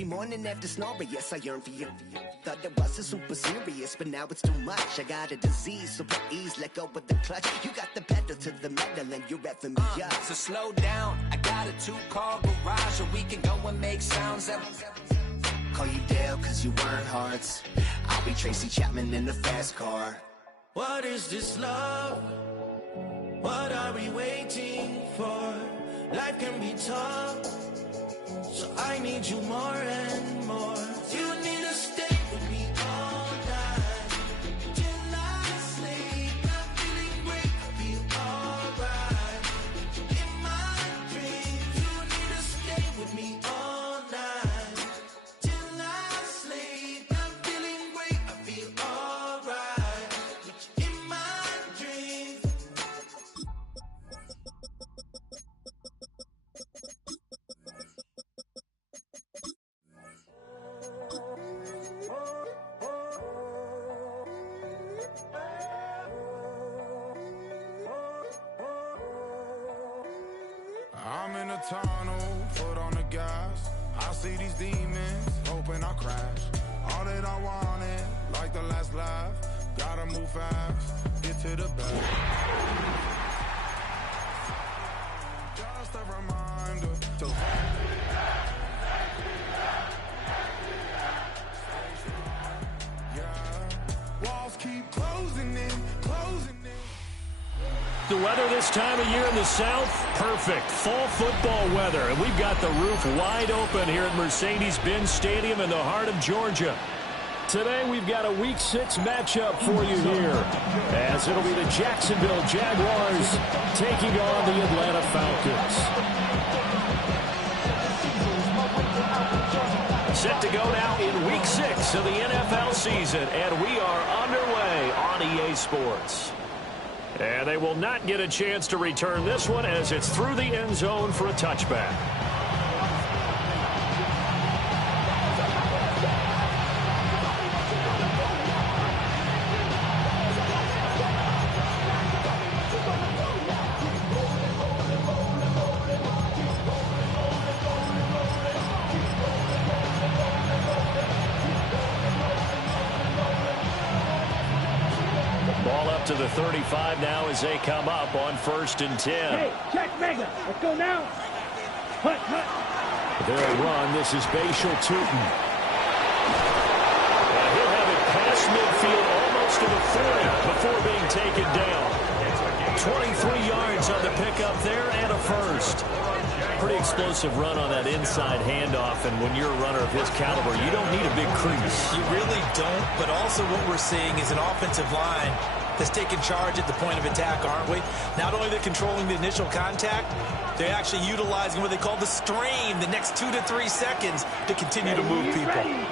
every morning after snoring. Yes, I yearn for you. Thought it wasn't super serious, but now it's too much. I got a disease, so please let go with the clutch. You got the pedal to the metal and you're revving me up. So slow down, I got a 2-car garage, or we can go and make sounds that... Call you Dale cause you weren't hearts. I'll be Tracy Chapman in the fast car. What is this love? What are we waiting for? Life can be tough, so I need you more and more. You need to stay with me all night till I sleep. I'm feeling great, I feel alright. In my dreams, you need to stay with me all night till I sleep. I'm feeling great, I feel alright. In my dreams. I'm in a tunnel, foot on the gas. I see these demons, hoping I crash. All that I wanted, like the last laugh. Gotta move fast, get to the back. Just a reminder to walls keep closing in, closing in. The weather this time of year in the South, perfect. Fall football weather. And we've got the roof wide open here at Mercedes-Benz Stadium in the heart of Georgia. Today we've got a Week 6 matchup for you here, as it'll be the Jacksonville Jaguars taking on the Atlanta Falcons. Set to go now in Week 6 of the NFL season, and we are underway on EA Sports. And they will not get a chance to return this one as it's through the end zone for a touchback. To the 35 now as they come up on 1st and 10. Hey, check mega. Let's go now. Hut, hut. They'll run. This is Bashal Tootin. And he'll have it past midfield almost to the 40 before being taken down. 23 yards on the pickup there and a first. Pretty explosive run on that inside handoff, and when you're a runner of his caliber, you don't need a big crease. You really don't, but also what we're seeing is an offensive line that's taking charge at the point of attack, aren't we? Not only they're controlling the initial contact, they're actually utilizing what they call the stream, the next 2 to 3 seconds to continue to move people. Ready.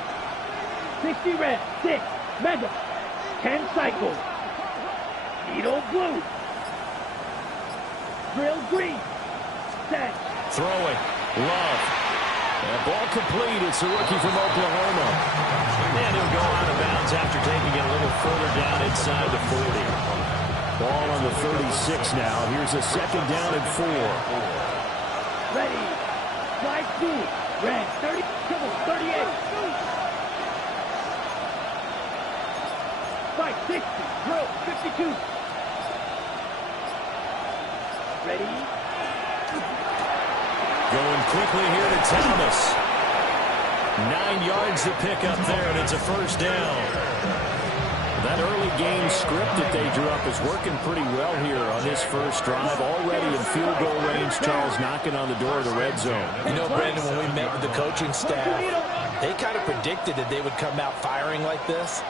60 red, 6, mega, 10 cycle, needle blue, drill green, set. Throwing, Love. And ball complete. It's a rookie from Oklahoma. And he'll go out of bounds after taking it a little further down inside the 40. Ball on the 36 now. Here's a 2nd down and 4. Ready. Slide 2. Red. 30. Triple. 38. 560. Drill. 52. Ready. Going quickly here to Thomas. 9 yards to pick up there, and it's a 1st down. That early game script that they drew up is working pretty well here on this first drive. Already in field goal range, Charles knocking on the door of the red zone. You know, Brandon, when we met with the coaching staff, they kind of predicted that they would come out firing like this.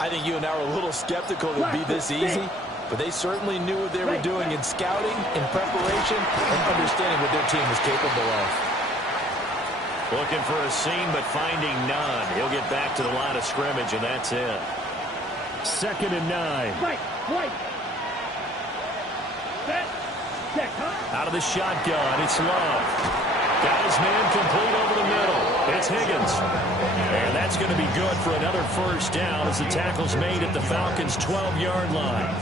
I think you and I were a little skeptical it would be this easy, but they certainly knew what they were doing in scouting, in preparation, and understanding what their team was capable of. Looking for a seam, but finding none. He'll get back to the line of scrimmage, and that's it. 2nd and 9. Right. Set. Check, huh? Out of the shotgun, it's Love. Got his man complete over the middle. It's Higgins. And that's going to be good for another 1st down as the tackle's made at the Falcons' 12-yard line.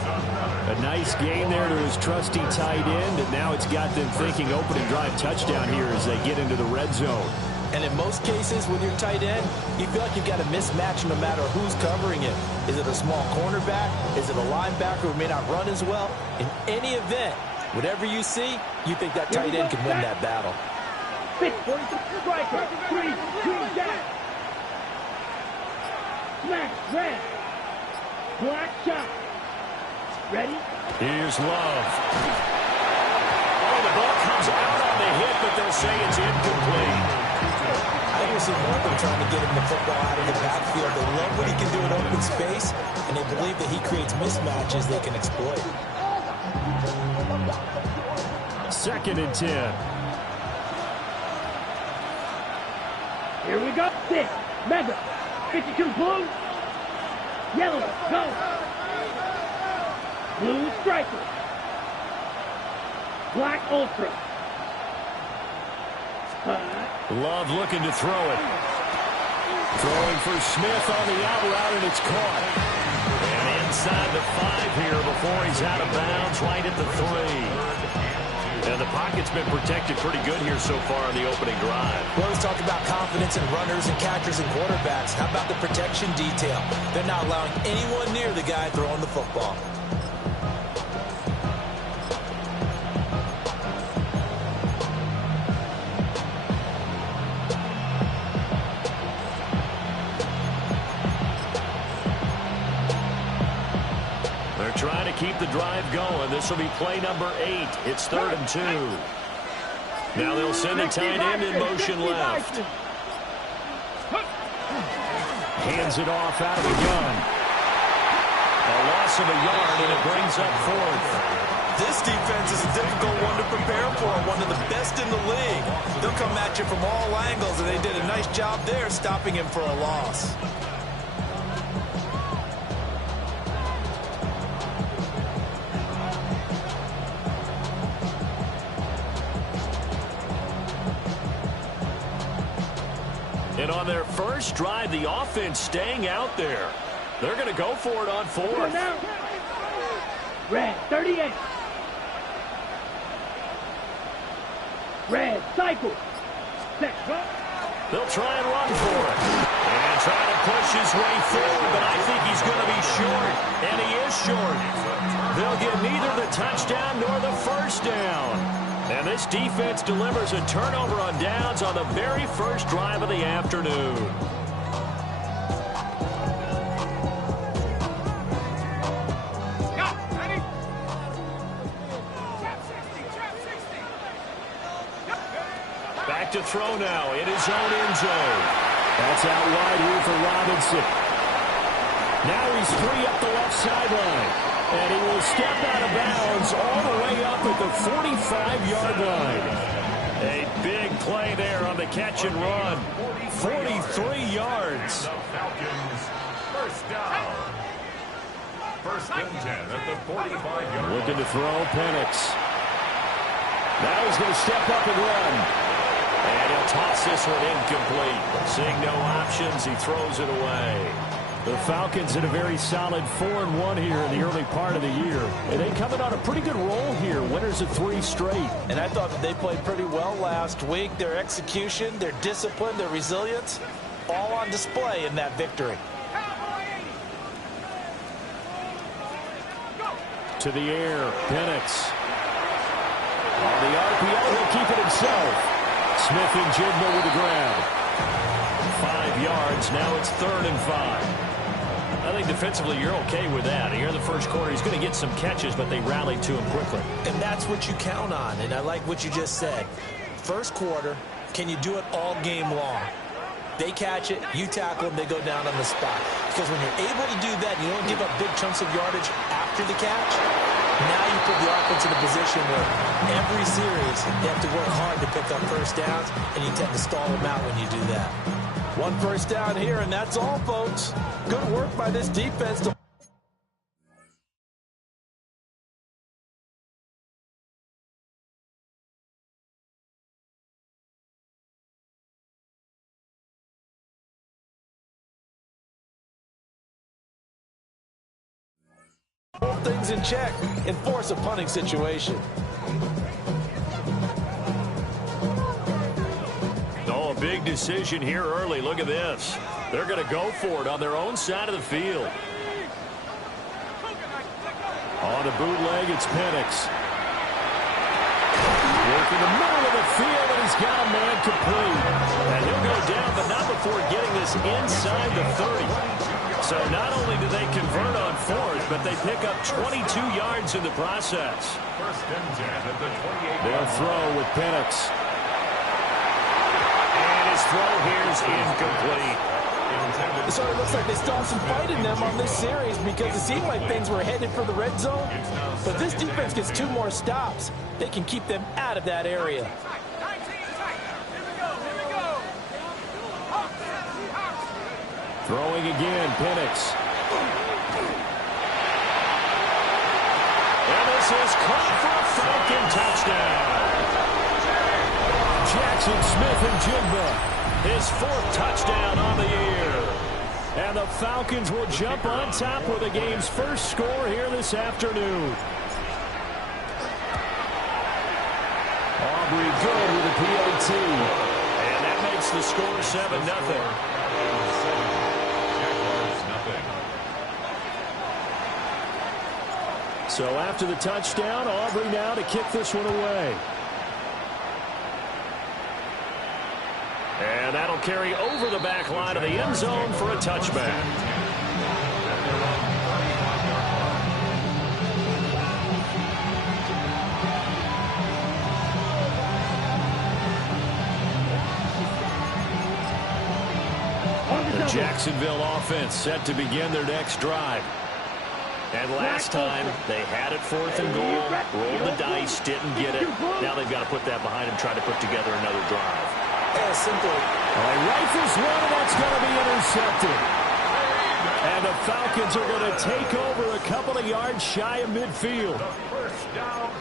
A nice gain there to his trusty tight end, and now it's got them thinking opening drive touchdown here as they get into the red zone. And in most cases with your tight end, you feel like you've got a mismatch no matter who's covering him. Is it a small cornerback? Is it a linebacker who may not run as well? In any event, whatever you see, you think that tight end can win that battle. 6-42 striker, 3, green jack. Smash, red. Black shot. Ready? Here's Love. Oh, the ball comes out on the hit, but they'll say it's incomplete. I think we'll see more of them trying to get him the football out of the backfield. They love what he can do in open space, and they believe that he creates mismatches they can exploit. 2nd and 10. Here we go. 6, mega. 52 blue. Yellow, go. Blue striker. Black ultra. Love looking to throw it. Throwing for Smith on the out route, and it's caught. And inside the 5 here before he's out of bounds, right at the 3. And the pocket's been protected pretty good here so far on the opening drive. We always talk about confidence in runners and catchers and quarterbacks. How about the protection detail? They're not allowing anyone near the guy throwing the football. Trying to keep the drive going. This will be play number 8. It's 3rd and 2. Now they'll send a tight end in motion left. Hands it off out of the gun. A loss of a yard, and it brings up 4th. This defense is a difficult one to prepare for, one of the best in the league. They'll come at you from all angles, and they did a nice job there stopping him for a loss. And on their first drive, the offense staying out there. They're going to go for it on 4th. Red, 38. Red, cycle. They'll try and run for it. And try to push his way forward, but I think he's going to be short. And he is short. They'll get neither the touchdown nor the first down. And this defense delivers a turnover on downs on the very first drive of the afternoon. Back to throw now in his own end zone. That's out wide here for Robinson. Now he's 3 up the left sideline. And he will step out of bounds all the way up at the 45-yard line. A big play there on the catch and run. 43 yards. The Falcons, first down. 1st and 10 at the 45-yard line. Looking to throw, Penix. Now he's going to step up and run. And he'll toss this one incomplete. Seeing no options, he throws it away. The Falcons in a very solid 4-1 here in the early part of the year. And they coming on a pretty good roll here. Winners of 3 straight. And I thought that they played pretty well last week. Their execution, their discipline, their resilience, all on display in that victory. To the air, Penix. On the RPO, he'll keep it himself. Smith and Jigma with the grab. 5 yards, now it's 3rd and 5. I think defensively you're okay with that. Here in the first quarter, he's going to get some catches, but they rallied to him quickly. And that's what you count on, and I like what you just said. First quarter, can you do it all game long? They catch it, you tackle them, they go down on the spot. Because when you're able to do that, you don't give up big chunks of yardage after the catch. Now you put the offense in a position where every series they have to work hard to pick up first downs, and you tend to stall them out when you do that. 1 first down here, and that's all, folks. Good work by this defense to hold things in check and force a punting situation. Oh, big decision here early. Look at this. They're going to go for it on their own side of the field. On a bootleg, it's Penix. Working the middle of the field, and he's got a man complete. And he'll go down, but not before getting this inside the 30. So not only do they convert on fourth, but they pick up 22 yards in the process. First and 10 at the 28. They'll throw with Penix. And his throw here is incomplete. So it looks like they still have some fight in them on this series because it seemed like things were headed for the red zone. But this defense gets 2 more stops. They can keep them out of that area. Throwing again, Penix. And this is caught for a Falcon touchdown. Jackson Smith-Njigba, his 4th touchdown on the year. And the Falcons will jump on top with the game's first score here this afternoon. Aubrey good with a PAT. And that makes the score 7-0. So after the touchdown, Aubrey now to kick this one away. And that'll carry over the back line of the end zone for a touchback. The Jacksonville offense set to begin their next drive. And last time, they had it 4th and goal, rolled the dice, didn't get it. Now they've got to put that behind them, try to put together another drive. Simple. Rifles one, and that's going to be intercepted. And the Falcons are going to take over a couple of yards shy of midfield.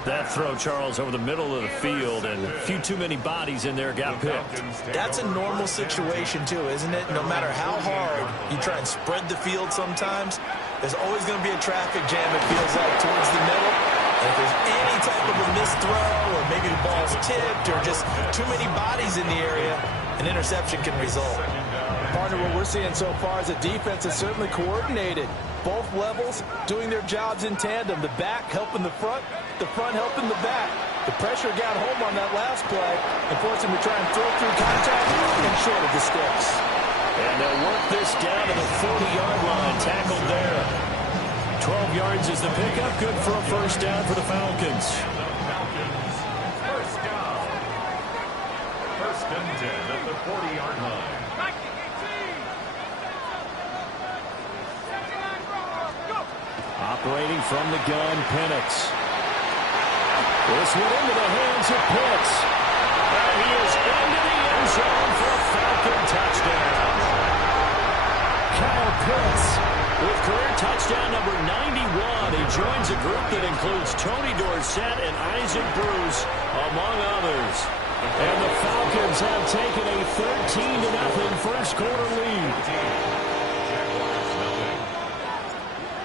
That throw, Charles, over the middle of the field, and a few too many bodies in there got picked. That's a normal situation, too, isn't it? No matter how hard you try and spread the field sometimes, there's always going to be a traffic jam, it feels like, towards the middle. And if there's any type of a missed throw, or maybe the ball's tipped, or just too many bodies in the area, an interception can result. Partner, what we're seeing so far is a defense that's certainly coordinated. Both levels doing their jobs in tandem. The back helping the front helping the back. The pressure got home on that last play and forced him to try and throw through contact and short of the sticks. And they'll work this down to the 40-yard line, tackled there. 12 yards is the pickup, good for a first down for the Falcons. First down. First and 10 at the 40-yard line. Operating from the gun, Penix. This one into the hands of Pitts. And he is into the end zone for a Falcon touchdown. Kyle Pitts with career touchdown number 91. He joins a group that includes Tony Dorsett and Isaac Bruce, among others. And the Falcons have taken a 13-0 first quarter lead.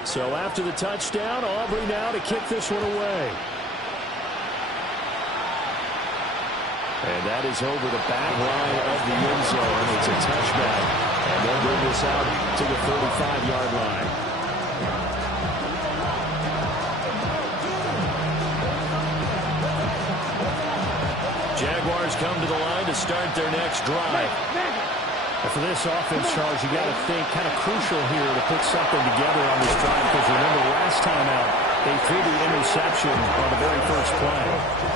So after the touchdown, Aubrey now to kick this one away. And that is over the back line of the end zone. It's a touchback. And they'll bring this out to the 35-yard line. Jaguars come to the line to start their next drive. And for this offense, Charles, you got to think kind of crucial here to put something together on this drive, because remember last time out, they threw the interception on the very first play.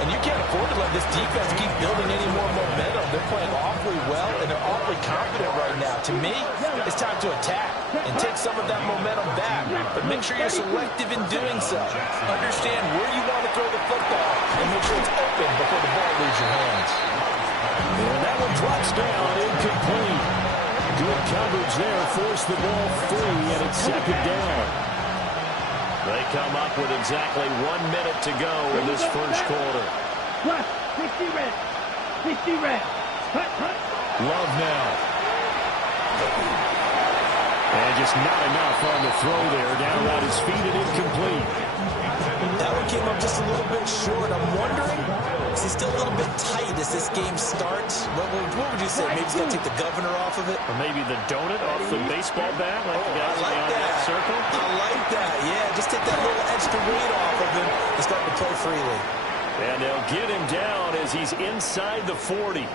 And you can't afford to let this defense keep building any more momentum. They're playing awfully well, and they're awfully confident right now. To me, it's time to attack and take some of that momentum back. But make sure you're selective in doing so. Understand where you want to throw the football and make sure it's open before the ball leaves your hands. And that one drops down, incomplete. Good coverage there, forced the ball free, and it's second down. They come up with exactly 1 minute to go in this first quarter. 60 red. 60 red. Love now. And just not enough on the throw there. Down at his feet and incomplete. That one came up just a little bit short. I'm wondering, is he still a little bit tight? Is this game starts, what would you say? Maybe he's going to take the governor off of it? Or maybe the donut off the baseball bat, like the guys I like that. Circle? I like that, yeah. Just take that little extra weight off of him and start to play freely. And they'll get him down as he's inside the 40.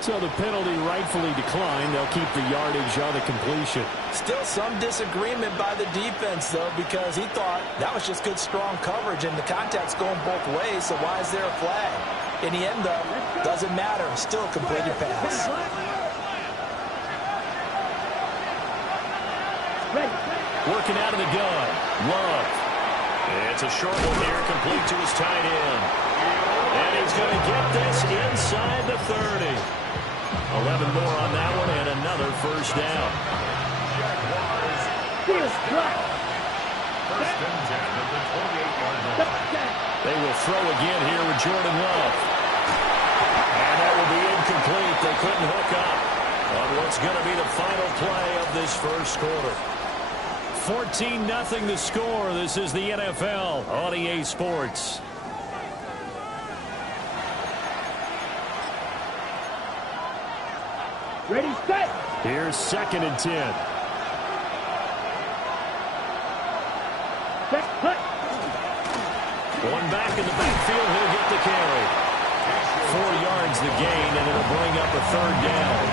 So the penalty rightfully declined. They'll keep the yardage on the completion. Still some disagreement by the defense, though, because he thought that was just good, strong coverage, and the contact's going both ways, so why is there a flag? In the end, though, doesn't matter. Still a completed pass. Working out of the gun. Love. It's a short one here, complete to his tight end. And he's going to get this inside the 30. 11 more on that one, and another first down. Jaguars. First and 10 at the 28-yard line. They will throw again here with Jordan Love. And that will be incomplete. They couldn't hook up on what's going to be the final play of this first quarter. 14-0 the score. This is the NFL on EA Sports. Ready, set. Here's 2nd and 10. Set, cut. One back in the backfield. He'll get the carry. 4 yards the gain, and it'll bring up a third down.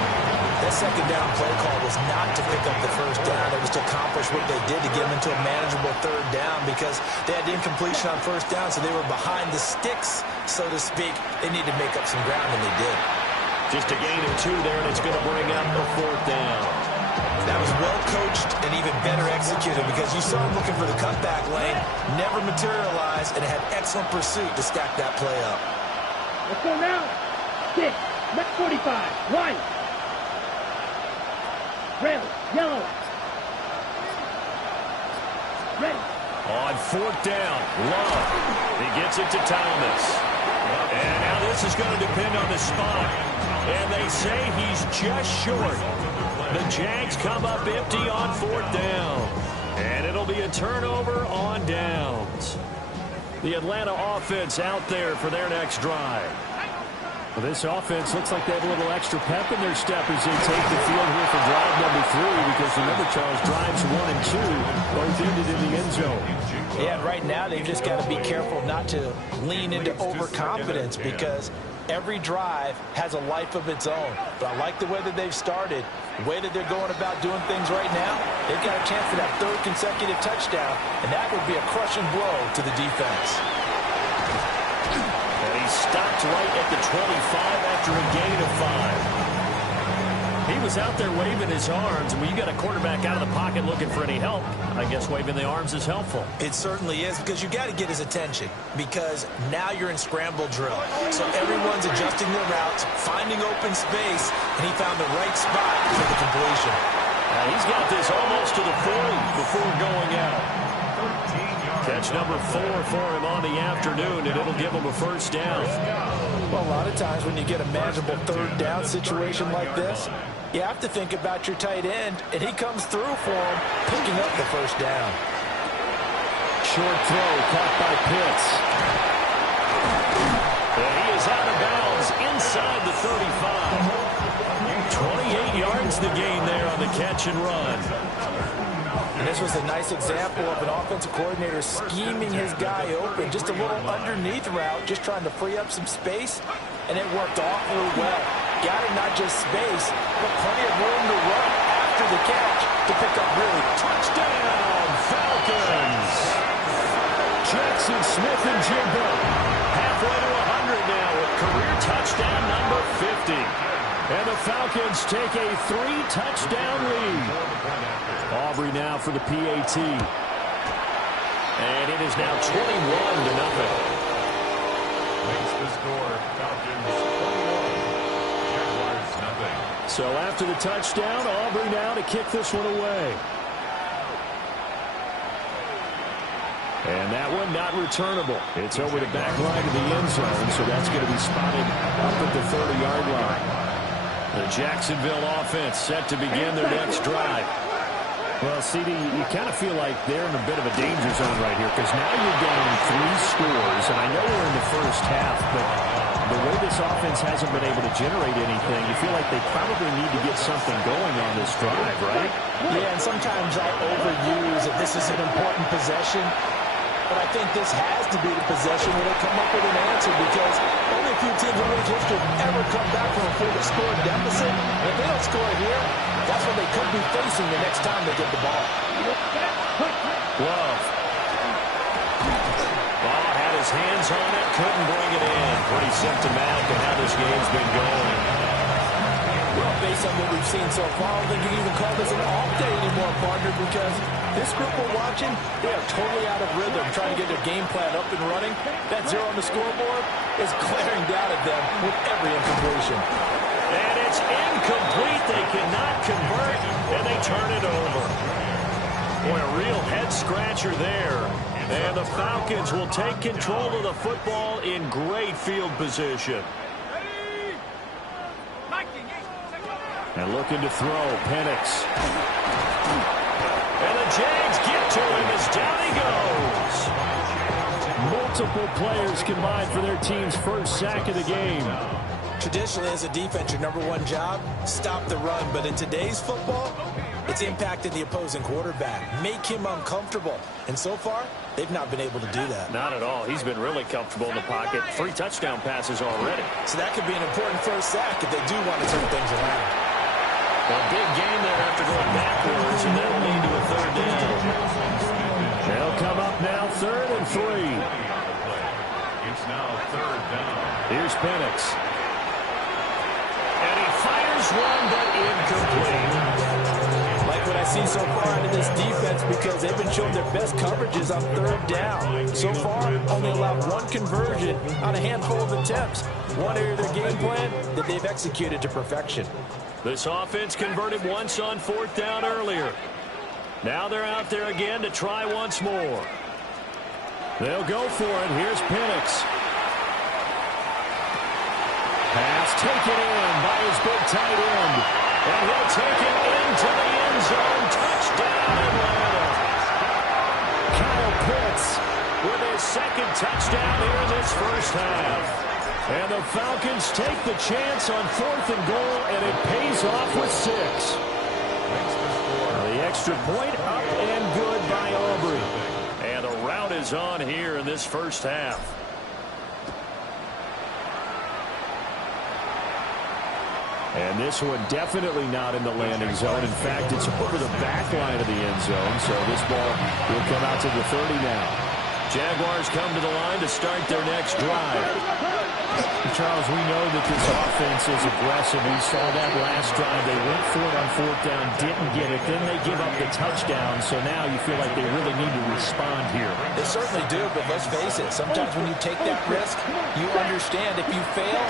That second down play call was not to pick up the first down. It was to accomplish what they did to get them into a manageable third down because they had incompletion on first down, so they were behind the sticks, so to speak. They needed to make up some ground, and they did. Just a gain of 2 there, and it's going to bring up a 4th down. That was well coached and even better executed because you saw him looking for the cutback lane, never materialized, and had excellent pursuit to stack that play up. Let's go now. 6, net 45, line. Red, yellow. Ready. On 4th down, Love. He gets it to Thomas. And now this is going to depend on the spot. And they say he's just short. The Jags come up empty on 4th down. And it'll be a turnover on downs. The Atlanta offense out there for their next drive. Well, this offense looks like they have a little extra pep in their step as they take the field here for drive number 3 because remember, Charles, drives 1 and 2 both ended in the end zone. Yeah, right now they've just got to be careful not to lean into overconfidence because every drive has a life of its own. But I like the way that they've started, the way that they're going about doing things right now. They've got a chance for that 3rd consecutive touchdown, and that would be a crushing blow to the defense. And he stopped right at the 25 after a gain of 5. He was out there waving his arms, and when you got a quarterback out of the pocket looking for any help, I guess waving the arms is helpful. It certainly is because you got to get his attention because now you're in scramble drill. So everyone's adjusting their routes, finding open space, and he found the right spot for the completion. He's got this almost to the 40 before going out. Catch number 4 for him on the afternoon, and it'll give him a first down. Well, a lot of times when you get a manageable 3rd down situation like this, you have to think about your tight end, and he comes through for him, picking up the first down. Short throw caught by Pitts. And he is out of bounds inside the 35. 28 yards the gain there on the catch and run. And this was a nice example of an offensive coordinator scheming his guy open. Just a little underneath route, just trying to free up some space, and it worked awfully well. Got him not just space, but plenty of room to run after the catch to pick up really. Touchdown, Falcons! Jackson Smith and Jigba halfway to 100 now with career touchdown number 50. And the Falcons take a 3-touchdown lead. Aubrey now for the PAT. And it is now 21-0. Makes the score Falcons 21, Jaguars nothing. So after the touchdown, Aubrey now to kick this one away. And that one not returnable. It's over the back line of the end zone, so that's going to be spotted up at the 30-yard line. The Jacksonville offense set to begin their next drive. Well, CD, you kind of feel like they're in a bit of a danger zone right here because now you're down 3 scores, and I know we're in the first half, but the way this offense hasn't been able to generate anything, you feel like they probably need to get something going on this drive, right? Yeah, and sometimes I overuse that this is an important possession. But I think this has to be the possession where they come up with an answer, because only a few teams in league history have ever come back from a full-score deficit. And if they don't score here, that's what they could be facing the next time they get the ball. Love. Ball had his hands on it, couldn't bring it in. Pretty symptomatic of how this game's been going. Well, based on what we've seen so far, I don't think you can even call this an off day anymore, partner, because this group we're watching, they are totally out of rhythm, trying to get their game plan up and running. That 0 on the scoreboard is glaring down at them with every incompletion. And it's incomplete. They cannot convert, and they turn it over. Boy, a real head-scratcher there. And the Falcons will take control of the football in great field position. And looking to throw, Penix. And the Jags get to him as down he goes. Multiple players combined for their team's first sack of the game. Traditionally, as a defense, your number one job, stop the run. But in today's football, it's impacted the opposing quarterback. Make him uncomfortable. And so far, they've not been able to do that. Not at all. He's been really comfortable in the pocket. 3 touchdown passes already. So that could be an important first sack if they do want to turn things around. A big gain there after going backwards, and that'll lead to a third down. They'll come up now, 3rd and 3. It's now 3rd down. Here's Penix. And he fires one, but incomplete. Like what I see so far out of this defense, because they've been showing their best coverages on 3rd down. So far, only allowed 1 conversion on a handful of attempts. One area of their game plan that they've executed to perfection. This offense converted once on 4th down earlier. Now they're out there again to try once more. They'll go for it. Here's Penix. Pass taken in by his big tight end. And he'll take it into the end zone. Touchdown, Atlanta. Kyle Pitts with his 2nd touchdown here in this first half. And the Falcons take the chance on 4th and goal, and it pays off with 6. The extra point up and good by Aubrey. And the rout is on here in this first half. And this one definitely not in the landing zone. In fact, it's over the back line of the end zone, so this ball will come out to the 30 now. Jaguars come to the line to start their next drive. Charles, we know that this offense is aggressive. We saw that last drive. They went for it on 4th down, didn't get it. Then they give up the touchdown. So now you feel like they really need to respond here. They certainly do, but let's face it. Sometimes when you take that risk, you understand if you fail,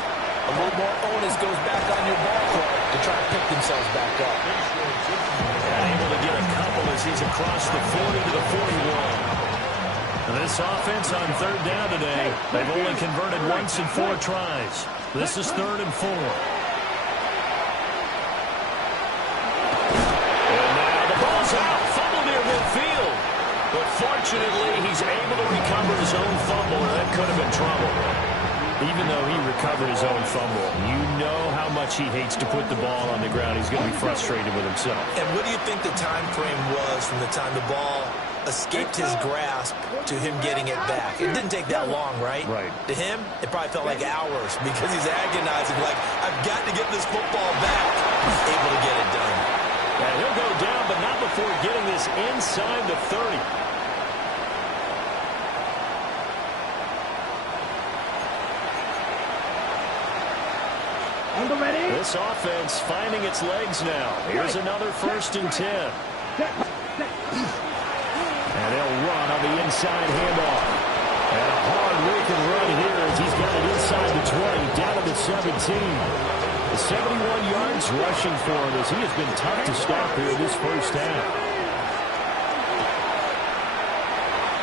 a little more onus goes back on your ball club to try to pick themselves back up. Able to get a couple as he's across the 40 to the 41. This offense on 3rd down today, they've only converted once in 4 tries. This is 3rd and 4. And now the ball's out, fumble near midfield. But fortunately, he's able to recover his own fumble, or that could have been trouble. Even though he recovered his own fumble, you know how much he hates to put the ball on the ground. He's going to be frustrated with himself. And what do you think the time frame was from the time the ball escaped his grasp to him getting it back? It didn't take that long, right? Right. To him, it probably felt like hours because he's agonizing, like, I've got to get this football back. He's able to get it done. And he'll go down, but not before getting this inside the 30. This offense finding its legs now. Here's another 1st and 10. And they'll run on the inside handoff. And a hard-working run here as he's got it inside the 20, down to the 17. The 71 yards rushing for him as he has been tough to stop here this first half.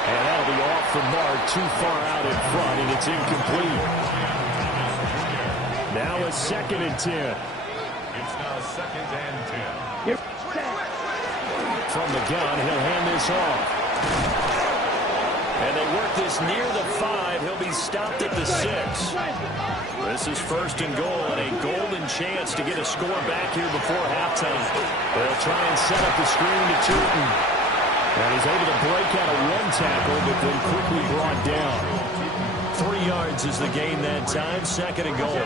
And that'll be off the mark, too far out in front, and it's incomplete. Now a 2nd and 10. It's now 2nd and 10. From the gun, he'll hand this off. And they work this near the 5. He'll be stopped at the 6. This is first and goal, and a golden chance to get a score back here before halftime. They'll try and set up the screen to Tootin. And he's able to break out a one tackle, but then quickly brought down. 3 yards is the gain that time. Second and goal.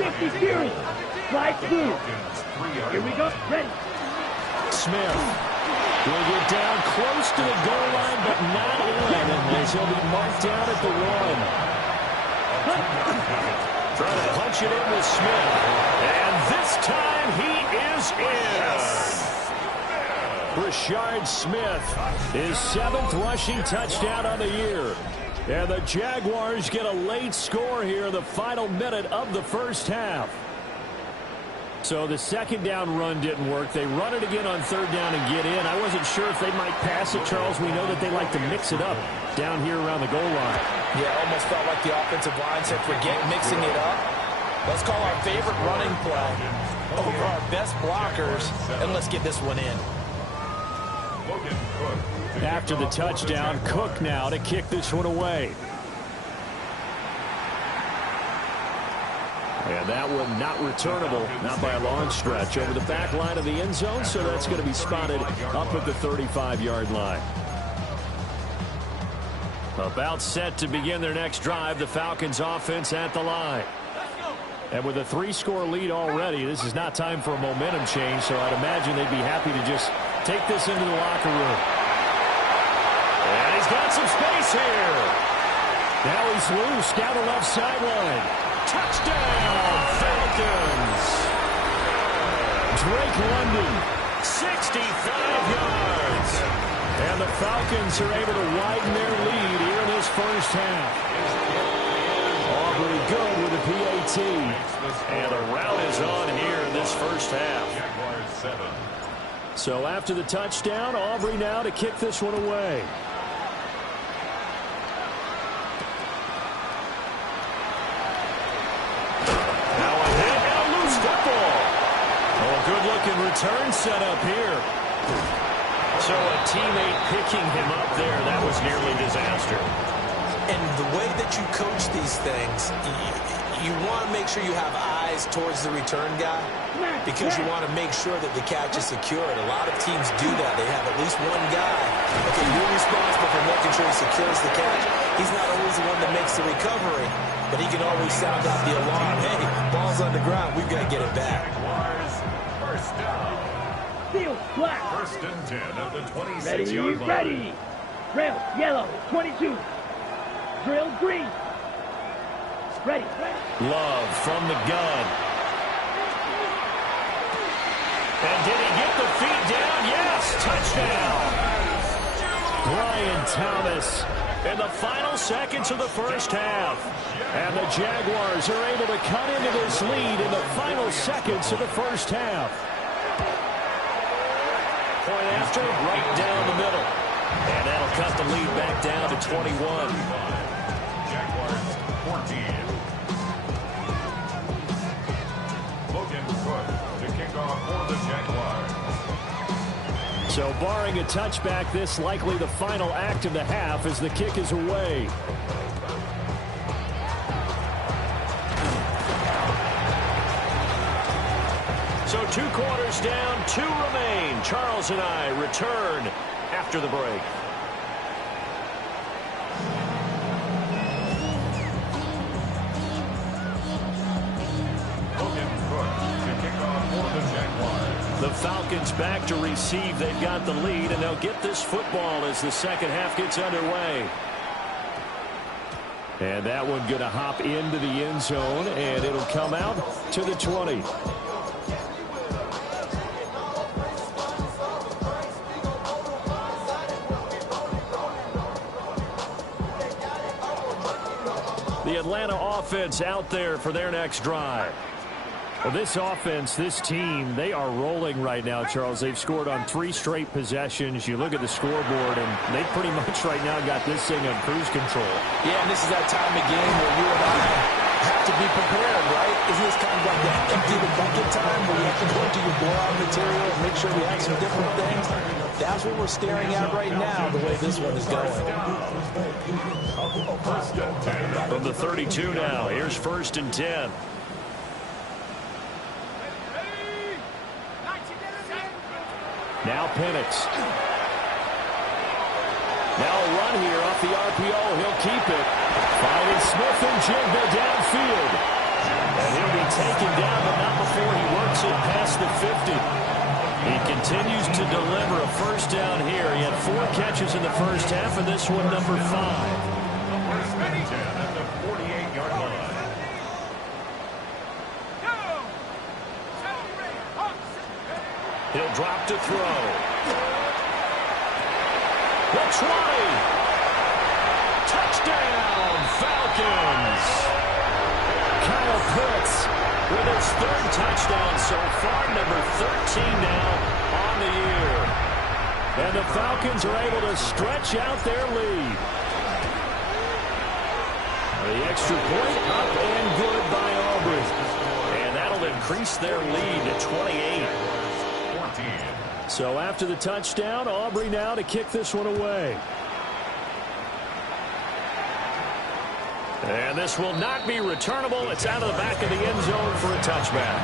50 series. Slide through. Here we go. Ready. Smith will get down close to the goal line, but not in. And he'll be marked down at the 1. Trying to punch it in with Smith. And this time he is in. Rashard Smith, his 7th rushing touchdown on the year. And the Jaguars get a late score here in the final minute of the first half. So the second down run didn't work. They run it again on third down and get in. I wasn't sure if they might pass it, Charles. We know that they like to mix it up down here around the goal line. Yeah, almost felt like the offensive line said, forget mixing it up. Let's call our favorite running play over our best blockers, and let's get this one in. After the touchdown, Cook now to kick this one away. And that one not returnable, not by a long stretch, over the back line of the end zone, so that's going to be spotted up at the 35-yard line. About set to begin their next drive, the Falcons offense at the line. And with a 3-score lead already, this is not time for a momentum change, so I'd imagine they'd be happy to just take this into the locker room. And he's got some space here. Now he's loose down the left sideline. Touchdown, Falcons. Drake London, 65 yards. And the Falcons are able to widen their lead here in this first half. Aubrey good with a PAT. And the rout is on here in this first half. So after the touchdown, Aubrey now to kick this one away. Now a hit and a loose football. Oh, good-looking return set up here. So a teammate picking him up there, that was nearly disaster. And the way that you coach these things, you want to make sure you have eyes towards the return guy because you want to make sure that the catch is secured. A lot of teams do that. They have at least one guy. Okay, you're responsible for making sure he secures the catch. He's not always the one that makes the recovery, but he can always sound out the alarm. Hey, ball's on the ground. We've got to get it back. First down. Field black. First and 10 at the 26-yard line. Ready. Drill yellow. 22. Drill green. Ready. Love from the gun. And did he get the feet down? Yes, touchdown. Brian Thomas in the final seconds of the first half. And the Jaguars are able to cut into this lead in the final seconds of the first half. Point after, right down the middle. And that'll cut the lead back down to 21. Jaguars 14. To kick off for the Jaguars. So barring a touchback, this likely the final act of the half as the kick is away. So 2 quarters down, 2 remain. Charles and I return after the break. The Falcons back to receive. They've got the lead, and they'll get this football as the second half gets underway. And that one going to hop into the end zone, and it'll come out to the 20. The Atlanta offense out there for their next drive. Well, this offense, this team, they are rolling right now, Charles. They've scored on 3 straight possessions. You look at the scoreboard, and they pretty much right now got this thing on cruise control. Yeah, and this is that time of game where you and I have to be prepared, right? Isn't this kind of like that empty the bucket time where you have to go into your blowout material and make sure we have some different things? That's what we're staring at right now, the way this one is going. From the 32 now, here's 1st and 10. Now Penix. Now a run here off the RPO. He'll keep it. Finding Smith and Jigba downfield. And he'll be taken down, but not before he works it past the 50. He continues to deliver a first down here. He had 4 catches in the first half, and this one number 5. First and 10 at the 48-yard line. He'll drop to throw. The 20. Touchdown, Falcons. Kyle Pitts with his 3rd touchdown so far, number 13 now on the year. And the Falcons are able to stretch out their lead. The extra point up and good by Aubrey. And that'll increase their lead to 28. So after the touchdown, Aubrey now to kick this one away. And this will not be returnable. It's out of the back of the end zone for a touchback.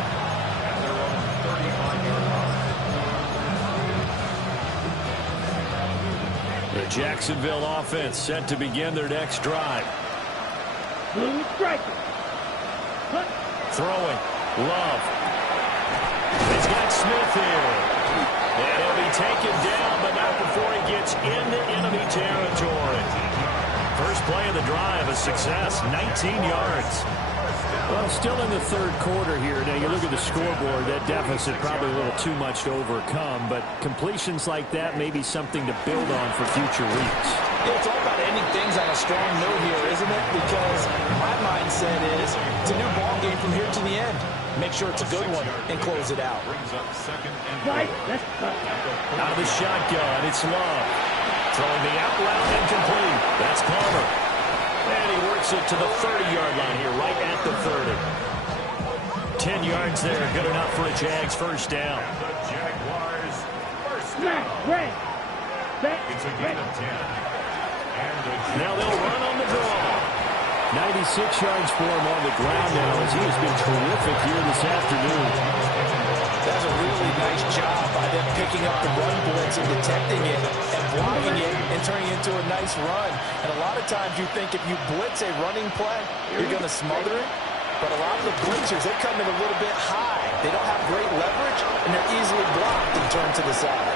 The Jacksonville offense set to begin their next drive. Throwing. Love. He's got Smith here. And he'll be taken down, but not before he gets into enemy territory. First play of the drive, a success, 19 yards. Well, still in the 3rd quarter here. Now, you look at the scoreboard, that deficit probably a little too much to overcome, but completions like that may be something to build on for future weeks. Yeah, it's all about ending things on a strong note here, isn't it? Because my mindset is it's a new ball game from here to the end. Make sure it's a good one and close it out. Out of the shotgun, it's Love. Throwing the out route incomplete. That's Palmer. And he works it to the 30-yard line here, right at the 30. 10 yards there, good enough for a Jags first down. The Jaguars first down. It's a gain of 10. Now they'll run on the draw. 96 yards for him on the ground now as he has been terrific here this afternoon. That's a really nice job by them picking up the run blitz and detecting it and blocking it and turning it into a nice run. And a lot of times you think if you blitz a running play, you're going to smother it. But a lot of the blitzers, they come in a little bit high. They don't have great leverage, and they're easily blocked and turned to the side.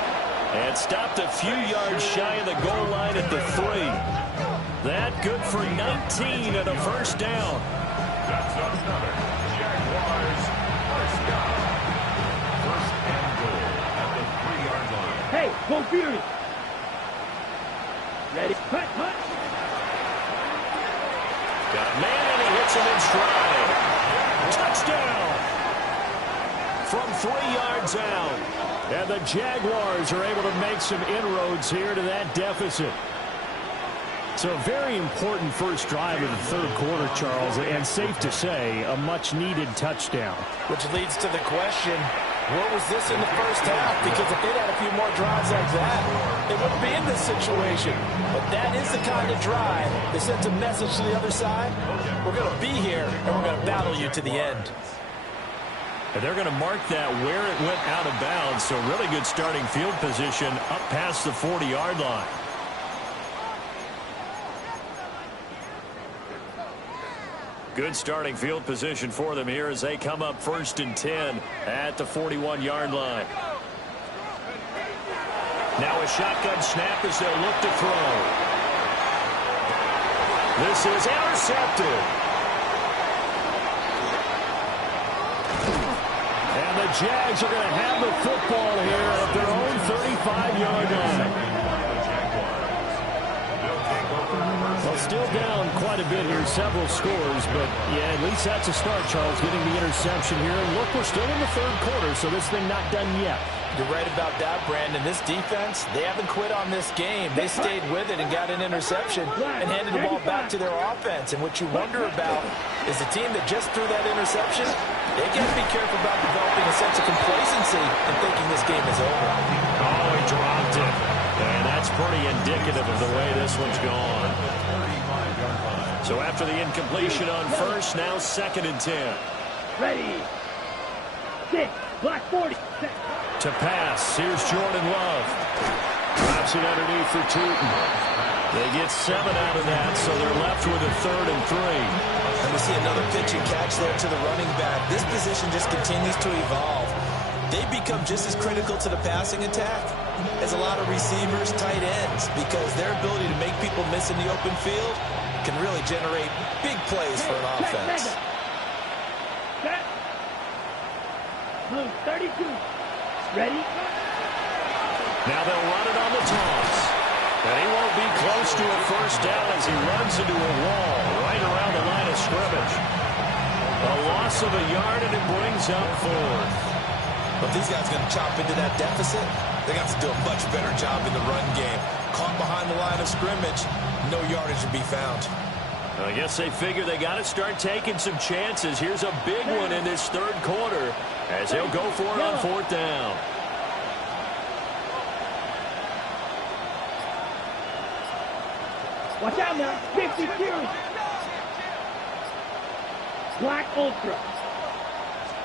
And stopped a few yards shy of the goal line at the 3. That good for 19 and a first down. That's another Jaguars first down. First and goal at the 3-yard line. Hey, go Fury. Ready? Cut. Got a man and he hits him in stride. Touchdown. From 3 yards out. And the Jaguars are able to make some inroads here to that deficit. So a very important first drive of the 3rd quarter, Charles, and safe to say, a much-needed touchdown. Which leads to the question, what was this in the first half? Because if they'd had a few more drives like that, they wouldn't be in this situation. But that is the kind of drive that sends a message to the other side. We're going to be here, and we're going to battle you to the end. And they're going to mark that where it went out of bounds. So really good starting field position up past the 40-yard line. Good starting field position for them here as they come up 1st and 10 at the 41-yard line. Now a shotgun snap as they'll look to throw. This is intercepted. And the Jags are going to have the football here at their own 35-yard line. They'll take over The still down quite a bit here, several scores, but yeah, at least that's a start, Charles, getting the interception here. And look, we're still in the third quarter, so this thing not done yet. You're right about that, Brandon. This defense, they haven't quit on this game. They stayed with it and got an interception and handed the ball back to their offense. And what you wonder about is the team that just threw that interception, they got to be careful about developing a sense of complacency and thinking this game is over. Oh, he dropped it. And that's pretty indicative of the way this one's gone. So after the incompletion on first, now 2nd and 10. Ready. 6. Black 40. To pass, here's Jordan Love. Drops it underneath for Tootin. They get 7 out of that, so they're left with a 3rd and 3. And we see another pitch and catch there to the running back. This position just continues to evolve. They become just as critical to the passing attack as a lot of receivers, tight ends, because their ability to make people miss in the open field can really generate big plays for an offense. Set. Move 32. Ready? Now they'll run it on the toss. And he won't be close to a first down as he runs into a wall right around the line of scrimmage. A loss of a yard, and it brings up 4th. But these guys are going to chop into that deficit. They got to do a much better job in the run game. Caught behind the line of scrimmage, no yardage to be found. I guess they figure they got to start taking some chances. Here's a big one in this 3rd quarter as they'll go for it on 4th down. Watch out now. 52. Black Ultra.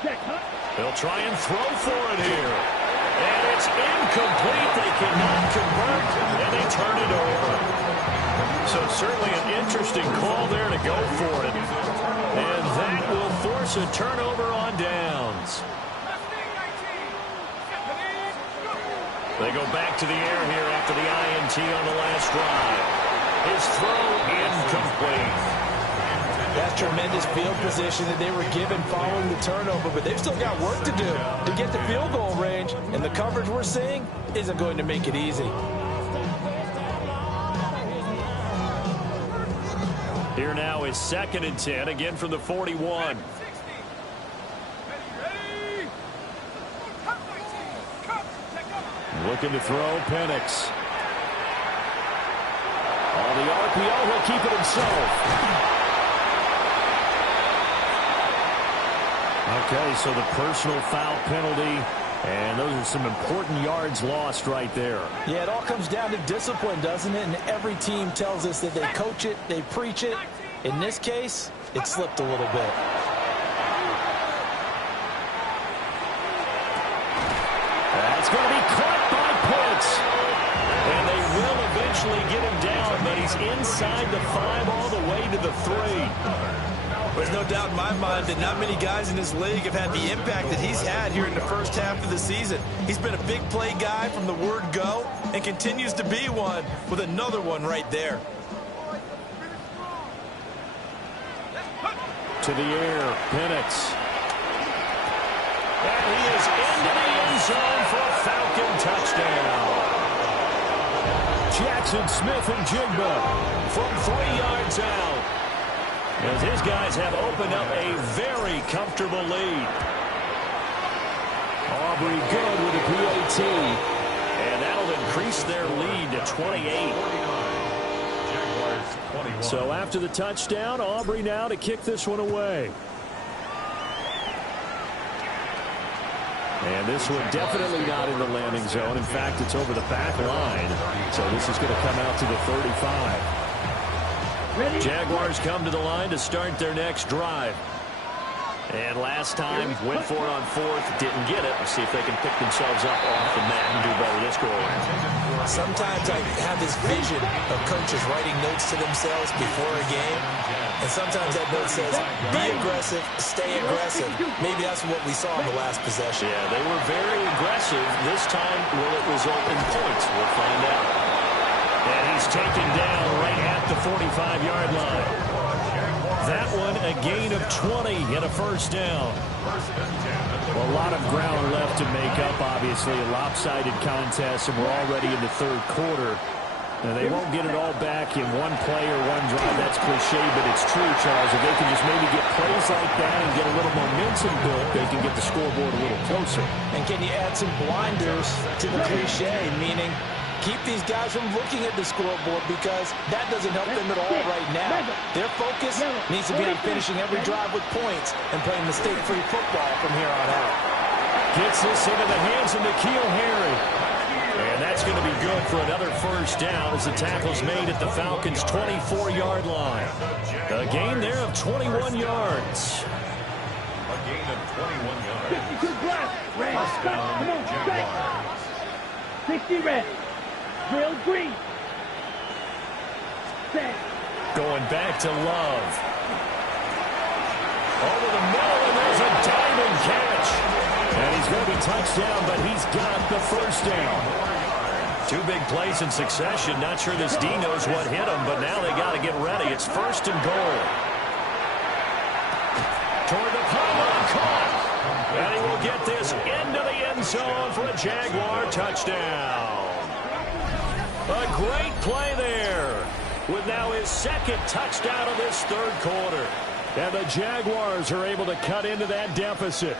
Check, huh? They'll try and throw for it here. And it's incomplete. They cannot convert, and they turn it over. So certainly an interesting call there to go for it. And that will force a turnover on downs. They go back to the air here after the INT on the last drive. His throw incomplete. That tremendous field position that they were given following the turnover, but they've still got work to do to get the field goal range, and the coverage we're seeing isn't going to make it easy. Here now is 2nd and 10, again from the 41. Looking to throw, Penix. On the RPO, he'll keep it himself. Okay, so the personal foul penalty, and those are some important yards lost right there. Yeah, it all comes down to discipline, doesn't it? And every team tells us that they coach it, they preach it. In this case, it slipped a little bit. That's going to be caught by Pitts. And they will eventually get him down, but he's inside the 5 all the way to the 3. There's no doubt in my mind that not many guys in this league have had the impact that he's had here in the first half of the season. He's been a big play guy from the word go and continues to be one with another one right there. To the air, Penix. And he is into the end zone for a Falcon touchdown. Jackson Smith and Jigba from 3 yards out. As his guys have opened up a very comfortable lead. Aubrey good with a PAT. And that'll increase their lead to 28. So after the touchdown, Aubrey now to kick this one away. And this one definitely not in the landing zone. In fact, it's over the back line. So this is going to come out to the 35. Jaguars come to the line to start their next drive. And last time, went for it on 4th, didn't get it. We'll see if they can pick themselves up off the mat and do better this go around. Sometimes I have this vision of coaches writing notes to themselves before a game. And sometimes that note says, be aggressive, stay aggressive. Maybe that's what we saw in the last possession. Yeah, they were very aggressive. This time, will it result in points? We'll find out. And he's taken down right at the 45-yard line. That one, a gain of 20 and a first down. Well, a lot of ground left to make up, obviously. A lopsided contest, and we're already in the 3rd quarter. And they won't get it all back in one play or one drive. That's cliche, but it's true, Charles. If they can just maybe get plays like that and get a little momentum built, they can get the scoreboard a little closer. And can you add some blinders to the cliche, meaning keep these guys from looking at the scoreboard, because that doesn't help them at all right now. Their focus needs to be on finishing every drive with points and playing mistake-free football from here on out. Gets this into the hands of N'Keal Harry. And that's going to be good for another first down as the tackle's made at the Falcons' 24-yard line. A gain there of 21 yards. A gain of 21 yards. 52 black. Red. Come on, strike. 60 red. Drill green. Set. Going back to Love. Over the middle, and there's a diamond catch. And he's going to be touchdown, but he's got the first down. Two big plays in succession. Not sure this D knows what hit him, but now they got to get ready. It's first and goal. Toward the pylon, caught. And he will get this into the end zone for a Jaguar touchdown. A great play there, with now his second touchdown of this third quarter. And the Jaguars are able to cut into that deficit.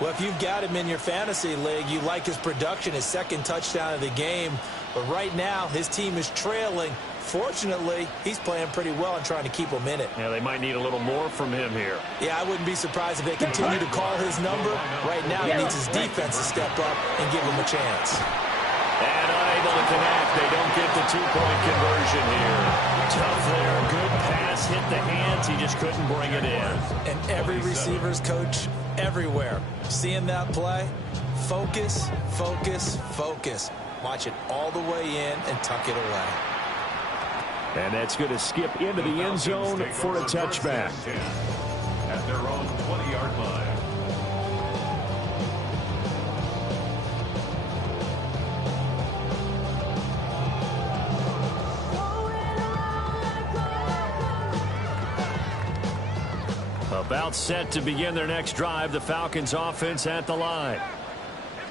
Well, if you've got him in your fantasy league, you like his production, his second touchdown of the game. But right now, his team is trailing. Fortunately, he's playing pretty well and trying to keep them in it. Yeah, they might need a little more from him here. Yeah, I wouldn't be surprised if they continue to call his number. Right now, he needs his defense to step up and give him a chance. And unable to connect. They don't get the two-point conversion here. Tough there. Good pass. Hit the hands. He just couldn't bring it in. And every receiver's coach everywhere, seeing that play, focus, focus, focus. Watch it all the way in and tuck it away. And that's going to skip into the end zone for a touchback. At their own 20-yard line. About set to begin their next drive, the Falcons offense at the line.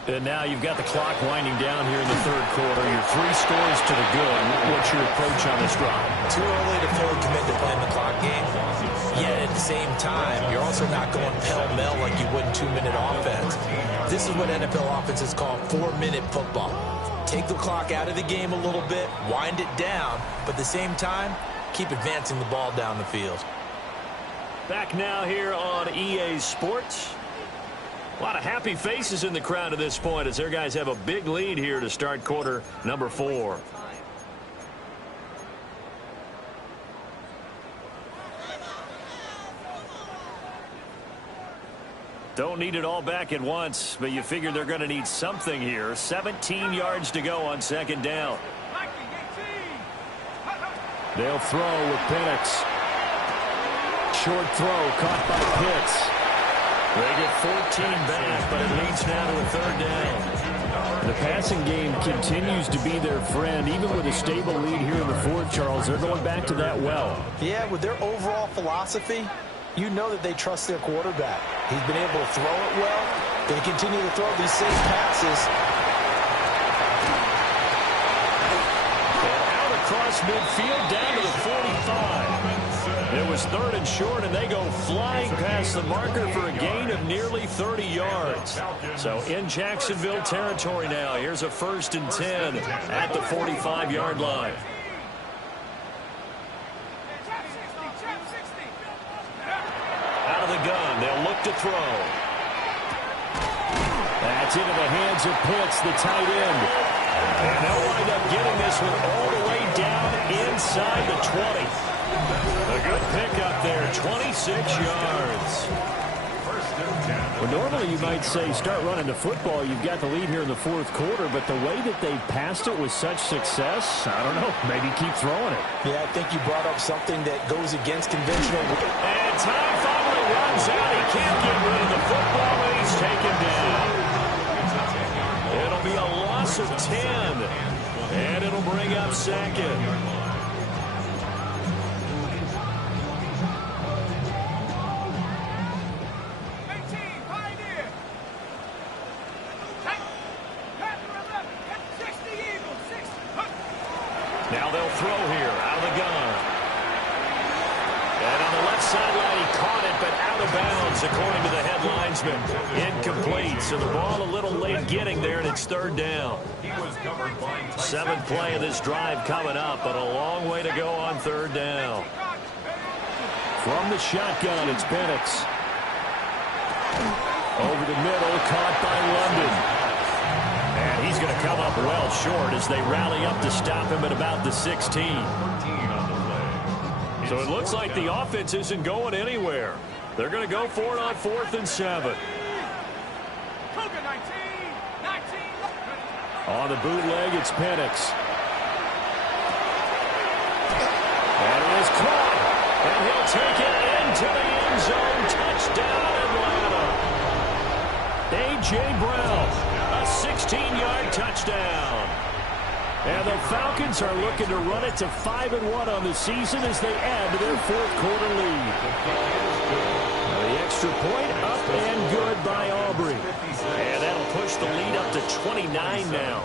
And now you've got the clock winding down here in the third quarter. Your 3 scores to the good. What's your approach on this drive? Too early to fully commit to playing the clock game. Yet at the same time, you're also not going pell-mell like you would in 2-minute offense. This is what NFL offenses call 4-minute football. Take the clock out of the game a little bit, wind it down, but at the same time, keep advancing the ball down the field. Back now here on EA Sports. A lot of happy faces in the crowd at this point as their guys have a big lead here to start quarter number 4. Don't need it all back at once, but you figure they're going to need something here. 17 yards to go on second down. They'll throw with Penix. Short throw caught by Pitts. They get 14 back, but it leads now to a third down. The passing game continues to be their friend. Even with a stable lead here in the fourth, Charles, they're going back to that well. Yeah, with their overall philosophy, you know that they trust their quarterback. He's been able to throw it well. They continue to throw these safe passes. And out across midfield down to the 45. It was third and short, and they go flying past the marker for a gain of nearly 30 yards. So in Jacksonville territory now. Here's a 1st and 10 at the 45-yard line. Out of the gun, they'll look to throw. That's into the hands of Pitts, the tight end. And they'll wind up getting this one all the way down inside the 20. A good pickup there, 26 yards. Well, normally you might say start running the football. You've got the lead here in the fourth quarter, but the way that they passed it with such success, I don't know, maybe keep throwing it. Yeah, I think you brought up something that goes against conventional. And time finally runs out. He can't get rid of the football, and he's taken down. It'll be a loss of 10, and it'll bring up second. Now they'll throw here out of the gun. And on the left sideline, he caught it, but out of bounds, according to the head linesman. Incomplete, so the ball a little late getting there, and it's third down. Seventh play of this drive coming up, but a long way to go on third down. From the shotgun, it's Penix. Over the middle, caught by London. And he's going to come up well short as they rally up to stop him at about the 16. So it looks like the offense isn't going anywhere. They're going to go for it on 4th and 7. On the bootleg, it's Penix. And it is caught. And he'll take it into the end zone. Touchdown, Atlanta. A.J. Brown, a 16-yard touchdown. And the Falcons are looking to run it to 5-1 on the season as they add to their fourth quarter lead. The extra point up and good by Aubrey. And that'll push the lead up to 29 now.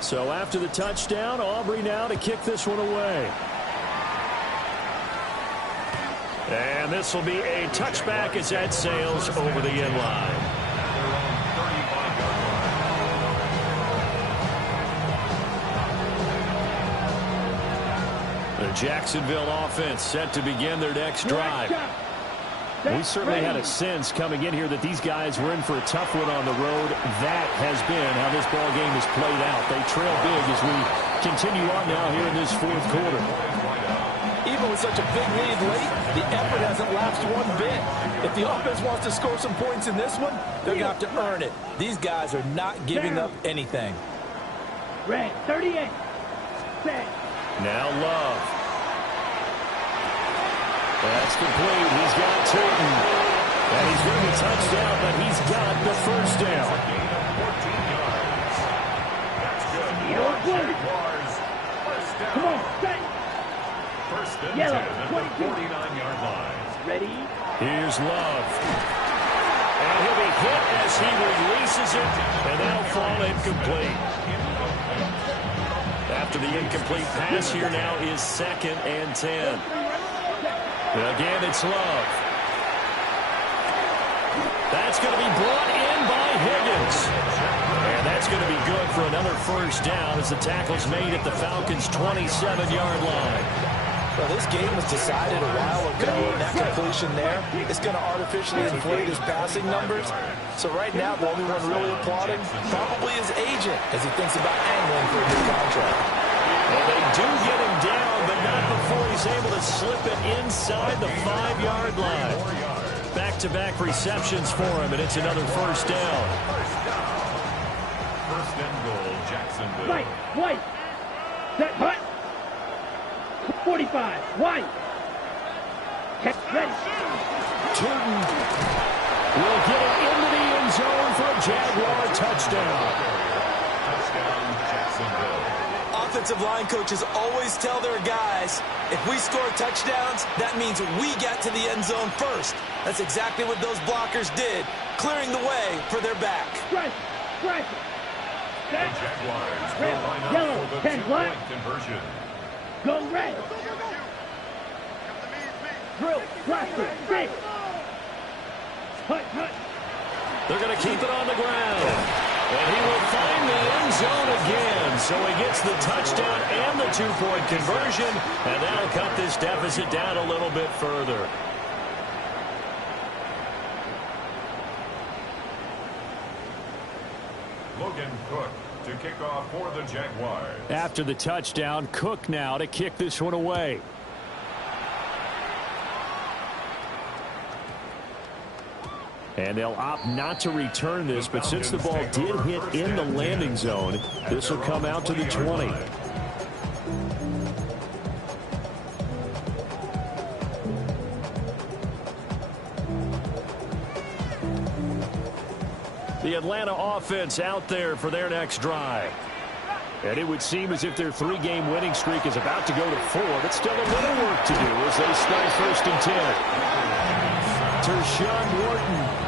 So after the touchdown, Aubrey now to kick this one away. And this will be a touchback as that sails over the end line. The Jacksonville offense set to begin their next drive. We certainly had a sense coming in here that these guys were in for a tough one on the road. That has been how this ball game has played out. They trail big as we continue on now here in this fourth quarter. Even with such a big lead late, the effort hasn't lapsed one bit. If the offense wants to score some points in this one, they're going to have to earn it. These guys are not giving up anything. Red, 38. Set. Now Love. That's complete. He's got Turton. And he's going to be touched down, but he's got the first down. 14 yards. That's good. Come on, set. First and Yellow, 10 at the 49-yard line. Ready? Here's Love. And he'll be hit as he releases it, and that'll fall incomplete. After the incomplete pass, here now is 2nd and 10. Again, it's Love. That's going to be brought in by Higgins. And that's going to be good for another first down as the tackle's made at the Falcons' 27-yard line. Well, this game was decided a while ago, and that completion there is going to artificially inflate his passing numbers. So right now, the only one really applauding probably his agent as he thinks about angling for a new contract. Well, they do get him down, but not before he's able to slip it inside the 5-yard line. Back-to-back receptions for him, and it's another first down. First and goal, Jacksonville. Right, White. Set, hut. 45, White. Ready. Turton will get it into the end zone for a Jaguar touchdown. Touchdown, Jacksonville. Offensive line coaches always tell their guys, if we score touchdowns, that means we get to the end zone first. That's exactly what those blockers did, clearing the way for their back. Strike. The Jaguars will Red, line up yellow, for the 10, black. two-point conversion. Go red. Drill, blaster, big. Hut. They're going to keep it on the ground. And he will find the end zone again. So he gets the touchdown and the 2-point conversion. And that'll cut this deficit down a little bit further. Logan Cook to kick off for the Jaguars. After the touchdown, Cook now to kick this one away. And they'll opt not to return this, but since the ball did hit in the landing zone, this will come out to the 20. The Atlanta offense out there for their next drive. And it would seem as if their 3-game winning streak is about to go to 4, but still a little work to do as they start 1st and 10. Tershawn Wharton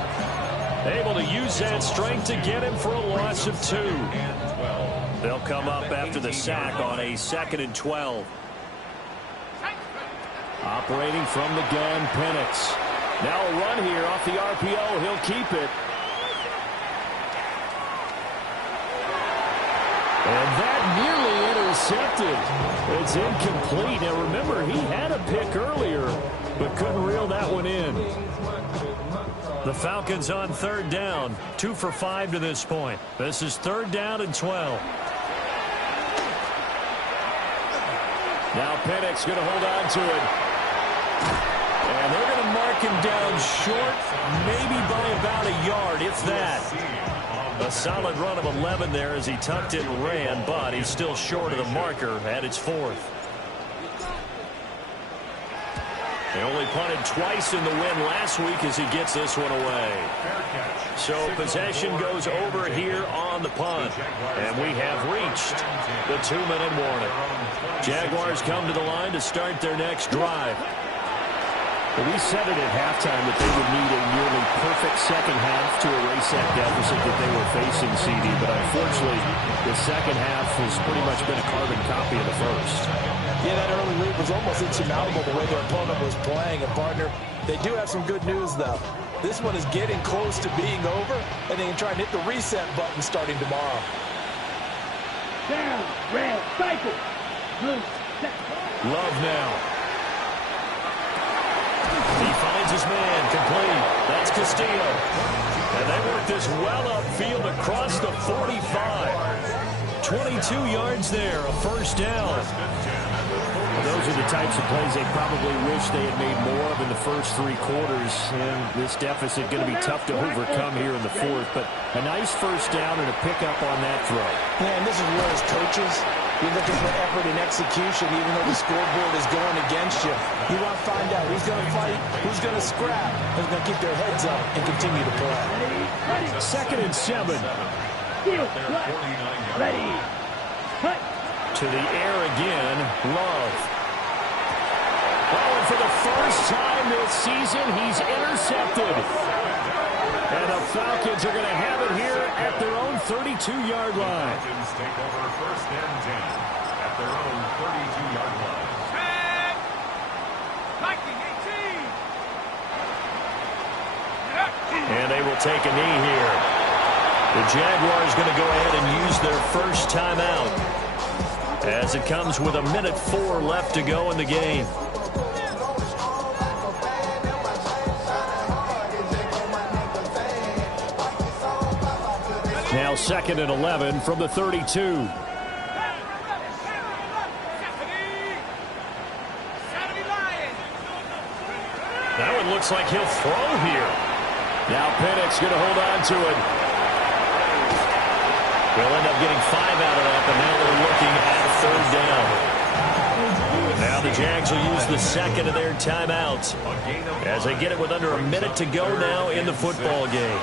able to use that strength to get him for a loss of 2. And 12. They'll come up after the sack on a 2nd and 12. Operating from the gun, Penix. Now a run here off the RPO. He'll keep it. And that nearly intercepted. It's incomplete. Now remember, he had a pick earlier, but couldn't reel that one in. The Falcons on 3rd down. 2 for 5 to this point. This is 3rd down and 12. Now Penix going to hold on to it. And they're going to mark him down short, maybe by about a yard, if that. A solid run of 11 there as he tucked it and ran, but he's still short of the marker at its 4th. They only punted twice in the win last week as he gets this one away. So possession goes over here on the punt. And we have reached the 2-minute warning. Jaguars come to the line to start their next drive. Well, we said it at halftime that they would need a nearly perfect second half to erase that deficit that they were facing, CD. But unfortunately, the second half has pretty much been a carbon copy of the first. Yeah, that early lead was almost insurmountable the way their opponent was playing. And, partner, they do have some good news, though. This one is getting close to being over, and they can try and hit the reset button starting tomorrow. Down, red, cycle. Blue, Love now. He finds his man, complete. That's Castillo. And they work this well upfield across the 45. 22 yards there, a first down. Those are the types of plays they probably wish they had made more of in the first 3 quarters. And this deficit going to be tough to overcome here in the 4th. But a nice first down and a pickup on that throw. Yeah, and this is where as coaches, you're looking for effort and execution, even though the scoreboard is going against you. You want to find out who's going to fight, who's going to scrap, who's going to keep their heads up and continue to play. 2nd and 7. ready, cut. To the air again, Love. Oh, and for the first time this season, he's intercepted. And the Falcons are going to have it here at their own 32-yard line. Falcons take over 1st and 10 at their own 32-yard line. And they will take a knee here. The Jaguars going to go ahead and use their first timeout as it comes with 1:04 left to go in the game. Now 2nd and 11 from the 32. That one looks like he'll throw here. Now Penix going to hold on to it. They'll end up getting 5 out of that, but now they're looking at 3rd down. Now the Jags will use the 2nd of their timeouts as they get it with under a minute to go now in the football game.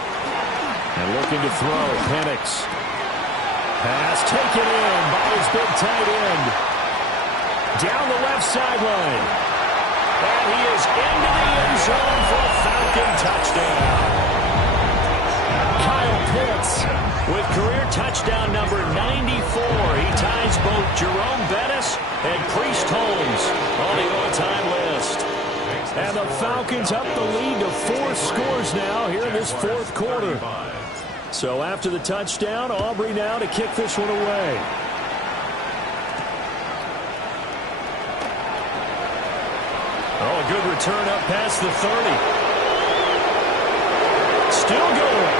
And looking to throw, Penix. Pass taken in by his big tight end. Down the left sideline. And he is into the end zone for a Falcon touchdown. Kyle Pitts with career touchdown number 94. He ties both Jerome Bettis and Priest Holmes on the all-time list. And the Falcons up the lead to 4 scores now here in this 4th quarter. So after the touchdown, Aubrey now to kick this one away. Oh, a good return up past the 30. Still going.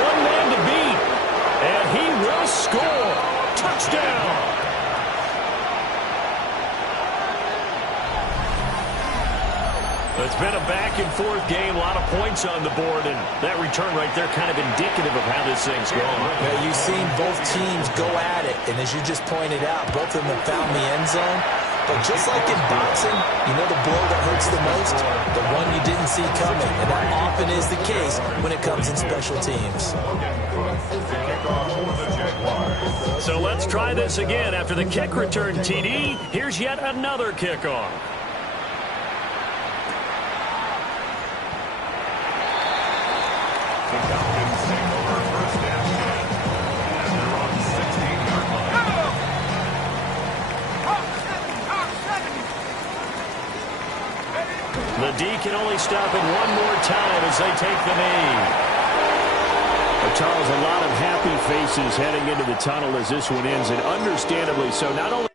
One man to beat. And he will score. Touchdown. It's been a back-and-forth game, a lot of points on the board, and that return right there kind of indicative of how this thing's going. Yeah, you've seen both teams go at it, and as you just pointed out, both of them have found the end zone. But just like in boxing, you know the blow that hurts the most? The one you didn't see coming, and that often is the case when it comes in special teams. So let's try this again. After the kick return, TD, here's yet another kickoff. The Falcons take over 1st and 10 at their own 16-yard line. The D can only stop it one more time as they take the knee. Well, Charles, a lot of happy faces heading into the tunnel as this one ends, and understandably so. Not only